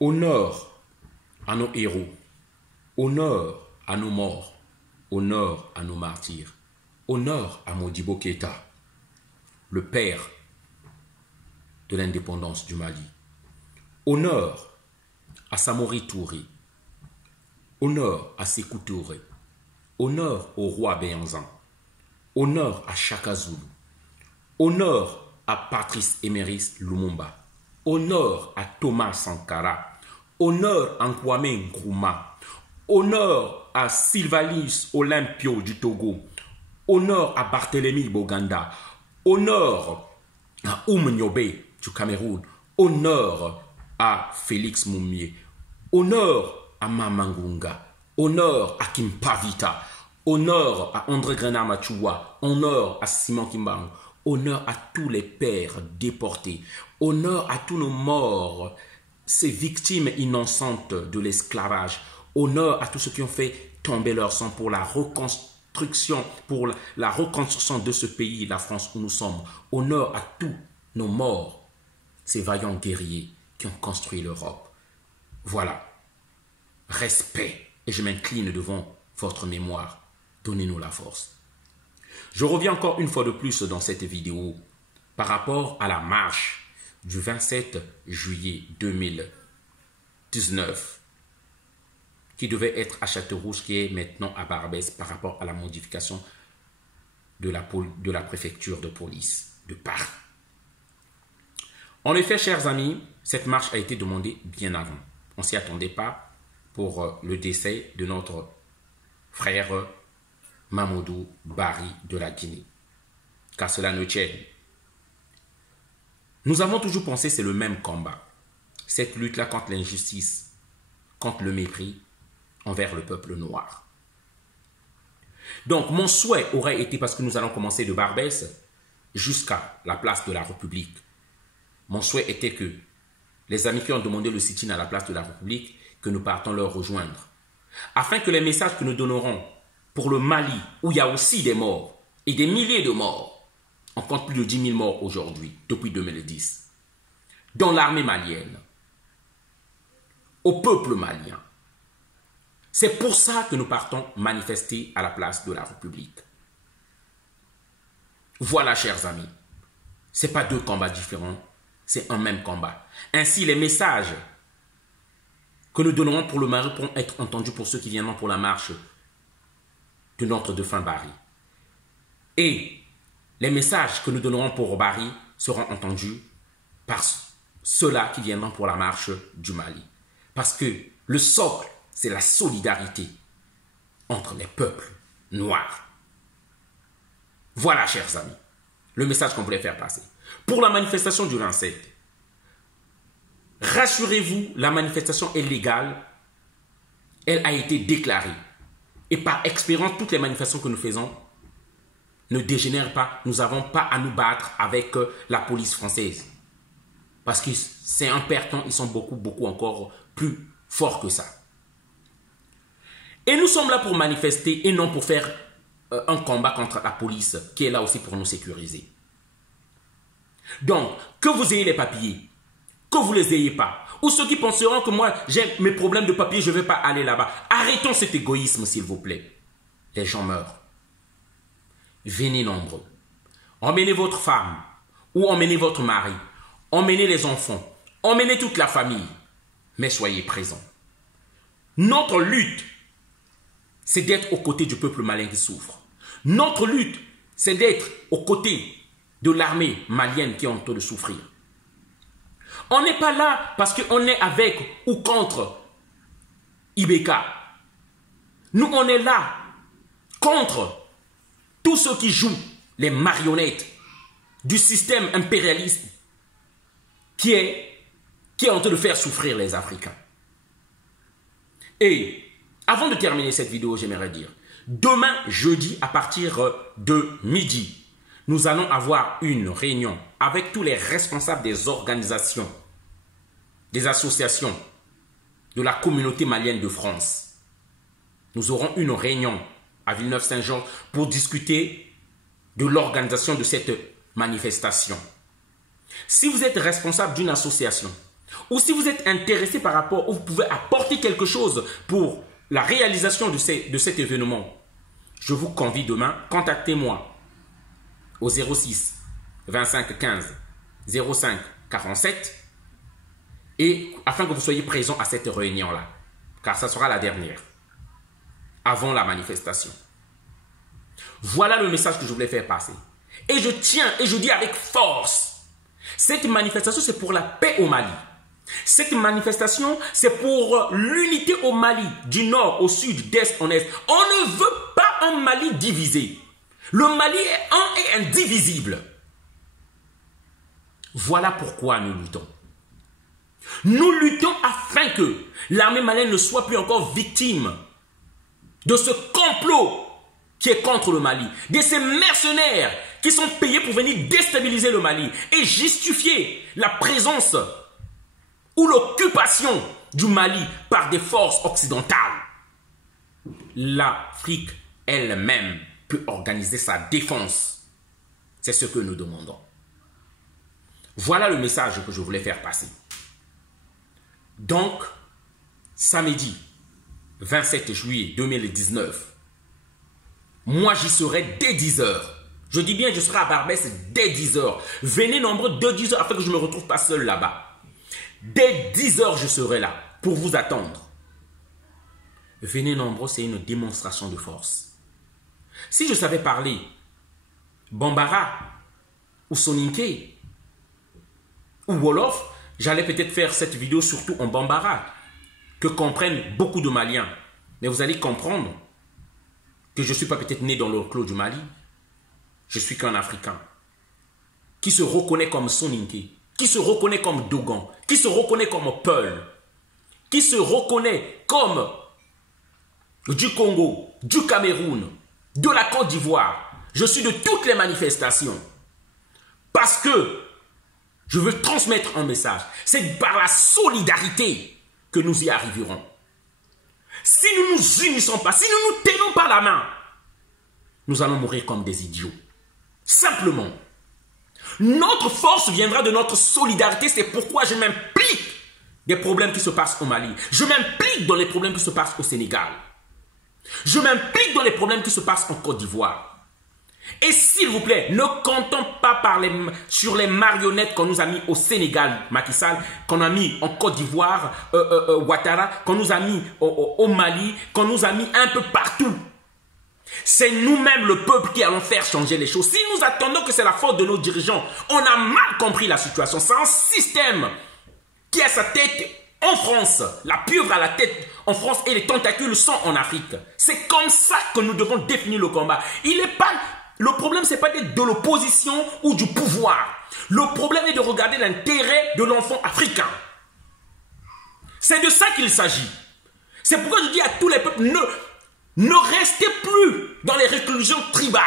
Honneur à nos héros, honneur à nos morts, honneur à nos martyrs, honneur à Modibo Keïta, le père de l'indépendance du Mali. Honneur à Samori Touré, honneur à Sékou Touré, honneur au roi Béanzan, honneur à Chaka Zulu, honneur à Patrice Emery Lumumba, honneur à Thomas Sankara, honneur à Kwame Nkrumah, honneur à Sylvanus Olympio du Togo, honneur à Barthélemy Boganda, honneur à Nyobe du Cameroun, honneur à Félix Moumié, honneur à Mamangunga, honneur à Kim Pavita, honneur à André Grenard Machoua, honneur à Simon Kimbangu, honneur à tous les pères déportés, honneur à tous nos morts, ces victimes innocentes de l'esclavage, honneur à tous ceux qui ont fait tomber leur sang pour la reconstruction, de ce pays, la France où nous sommes, honneur à tous nos morts, ces vaillants guerriers qui ont construit l'Europe. Voilà, respect, et je m'incline devant votre mémoire, donnez-nous la force. Je reviens encore une fois de plus dans cette vidéo par rapport à la marche du 27 juillet 2019 qui devait être à Châteaurouge, qui est maintenant à Barbès par rapport à la modification de la préfecture de police de Paris. En effet, chers amis, cette marche a été demandée bien avant. On ne s'y attendait pas pour le décès de notre frère Mamadou Barry de la Guinée. Qu'à cela ne tienne. Nous avons toujours pensé que c'est le même combat. Cette lutte-là contre l'injustice, contre le mépris envers le peuple noir. Donc, mon souhait aurait été, parce que nous allons commencer de Barbès jusqu'à la place de la République, mon souhait était que les amis qui ont demandé le sit-in à la place de la République, que nous partons leur rejoindre. Afin que les messages que nous donnerons pour le Mali, où il y a aussi des morts, et des milliers de morts, on compte plus de 10 000 morts aujourd'hui, depuis 2010, dans l'armée malienne, au peuple malien. C'est pour ça que nous partons manifester à la place de la République. Voilà, chers amis, ce n'est pas deux combats différents, c'est un même combat. Ainsi, les messages que nous donnerons pour le Mali pourront être entendus pour ceux qui viendront pour la marche de notre défunt Barry. Et les messages que nous donnerons pour Barry seront entendus par ceux-là qui viendront pour la marche du Mali. Parce que le socle, c'est la solidarité entre les peuples noirs. Voilà, chers amis, le message qu'on voulait faire passer. Pour la manifestation du 27, rassurez-vous, la manifestation est légale, elle a été déclarée. Et par expérience, toutes les manifestations que nous faisons ne dégénèrent pas. Nous n'avons pas à nous battre avec la police française. Parce que c'est un père temps, ils sont beaucoup encore plus forts que ça. Et nous sommes là pour manifester et non pour faire un combat contre la police qui est là aussi pour nous sécuriser. Donc, que vous ayez les papiers, que vous ne les ayez pas, ou ceux qui penseront que moi, j'ai mes problèmes de papier, je ne vais pas aller là-bas. Arrêtons cet égoïsme, s'il vous plaît. Les gens meurent. Venez nombreux. Emmenez votre femme, ou emmenez votre mari, emmenez les enfants, emmenez toute la famille, mais soyez présents. Notre lutte, c'est d'être aux côtés du peuple malien qui souffre. Notre lutte, c'est d'être aux côtés de l'armée malienne qui est en train de souffrir. On n'est pas là parce qu'on est avec ou contre Ibeka. Nous, on est là contre tous ceux qui jouent les marionnettes du système impérialiste qui est en train de faire souffrir les Africains. Et avant de terminer cette vidéo, j'aimerais dire, demain, jeudi, à partir de midi, nous allons avoir une réunion avec tous les responsables des organisations, des associations de la communauté malienne de France. Nous aurons une réunion à Villeneuve-Saint-Jean pour discuter de l'organisation de cette manifestation. Si vous êtes responsable d'une association, ou si vous êtes intéressé par rapport, ou vous pouvez apporter quelque chose pour la réalisation de cet événement, je vous convie demain, contactez-moi au 06 25 15 05 47 et afin que vous soyez présents à cette réunion-là, car ça sera la dernière, avant la manifestation. Voilà le message que je voulais faire passer. Et je tiens et je dis avec force, cette manifestation c'est pour la paix au Mali. Cette manifestation c'est pour l'unité au Mali, du nord au sud, d'est en est. On ne veut pas un Mali divisé. Le Mali est un et indivisible. Voilà pourquoi nous luttons. Nous luttons afin que l'armée malienne ne soit plus encore victime de ce complot qui est contre le Mali, de ces mercenaires qui sont payés pour venir déstabiliser le Mali et justifier la présence ou l'occupation du Mali par des forces occidentales. L'Afrique elle-même peut organiser sa défense. C'est ce que nous demandons. Voilà le message que je voulais faire passer. Donc, samedi 27 juillet 2019, moi j'y serai dès 10 h. Je dis bien je serai à Barbès dès 10 h. Venez nombreux dès 10 h afin que je ne me retrouve pas seul là-bas. Dès 10 h je serai là pour vous attendre. Venez nombreux, c'est une démonstration de force. Si je savais parler Bambara ou Soninké ou Wolof, j'allais peut-être faire cette vidéo surtout en Bambara, que comprennent beaucoup de Maliens. Mais vous allez comprendre que je ne suis pas peut-être né dans le clos du Mali. Je suis qu'un Africain qui se reconnaît comme Soninké, qui se reconnaît comme Dogon, qui se reconnaît comme Peul, qui se reconnaît comme du Congo, du Cameroun, de la Côte d'Ivoire. Je suis de toutes les manifestations. Parce que je veux transmettre un message. C'est par la solidarité que nous y arriverons. Si nous ne nous unissons pas, si nous ne nous tenons pas la main, nous allons mourir comme des idiots. Simplement. Notre force viendra de notre solidarité. C'est pourquoi je m'implique des problèmes qui se passent au Mali. Je m'implique dans les problèmes qui se passent au Sénégal. Je m'implique dans les problèmes qui se passent en Côte d'Ivoire. Et s'il vous plaît, ne comptons pas sur les marionnettes qu'on nous a mis au Sénégal, Macky Sall, qu'on a mis en Côte d'Ivoire, Ouattara, qu'on nous a mis au Mali, qu'on nous a mis un peu partout. C'est nous-mêmes, le peuple, qui allons faire changer les choses. Si nous attendons que c'est la faute de nos dirigeants, on a mal compris la situation. C'est un système qui a sa tête en France, la pieuvre à la tête en France et les tentacules sont en Afrique. C'est comme ça que nous devons définir le combat. Le problème, ce n'est pas d'être de l'opposition ou du pouvoir. Le problème est de regarder l'intérêt de l'enfant africain. C'est de ça qu'il s'agit. C'est pourquoi je dis à tous les peuples, ne restez plus dans les réclusions tribales.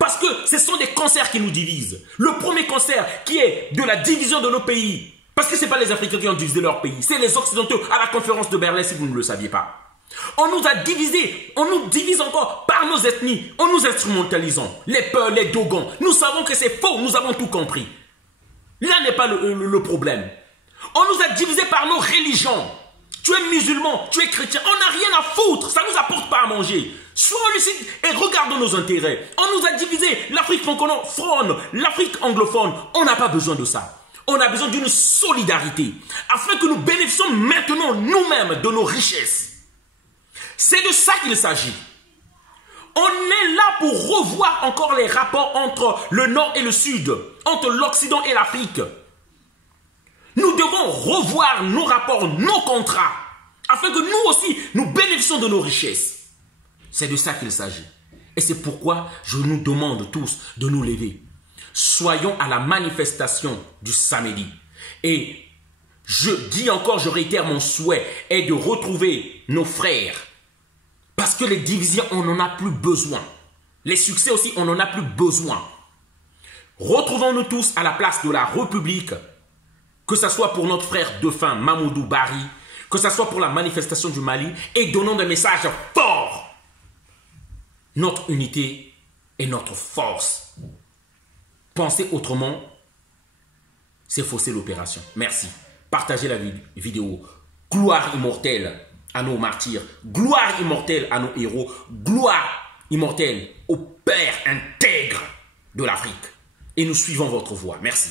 Parce que ce sont des cancers qui nous divisent. Le premier cancer qui est de la division de nos pays. Parce que ce n'est pas les Africains qui ont divisé leur pays. C'est les Occidentaux à la conférence de Berlin, si vous ne le saviez pas. On nous a divisés, on nous divise encore par nos ethnies, en nous instrumentalisant. Les Peuls, les Dogons, nous savons que c'est faux, nous avons tout compris. Là n'est pas le problème. On nous a divisés par nos religions. Tu es musulman, tu es chrétien, on n'a rien à foutre, ça ne nous apporte pas à manger. Soyons lucides et regardons nos intérêts. On nous a divisés, l'Afrique francophone, l'Afrique anglophone, on n'a pas besoin de ça. On a besoin d'une solidarité, afin que nous bénéficions maintenant nous-mêmes de nos richesses. C'est de ça qu'il s'agit. On est là pour revoir encore les rapports entre le Nord et le Sud, entre l'Occident et l'Afrique. Nous devons revoir nos rapports, nos contrats, afin que nous aussi, nous bénéficions de nos richesses. C'est de ça qu'il s'agit. Et c'est pourquoi je nous demande tous de nous lever. Soyons à la manifestation du samedi. Et je dis encore, je réitère mon souhait, est de retrouver nos frères. Parce que les divisions, on n'en a plus besoin. Les succès aussi, on n'en a plus besoin. Retrouvons-nous tous à la place de la République, que ce soit pour notre frère défunt Mamoudou Bari, que ce soit pour la manifestation du Mali, et donnons des messages forts. Notre unité est notre force. Penser autrement, c'est fausser l'opération. Merci. Partagez la vidéo. Gloire immortelle à nos martyrs. Gloire immortelle à nos héros. Gloire immortelle au Père intègre de l'Afrique. Et nous suivons votre voie. Merci.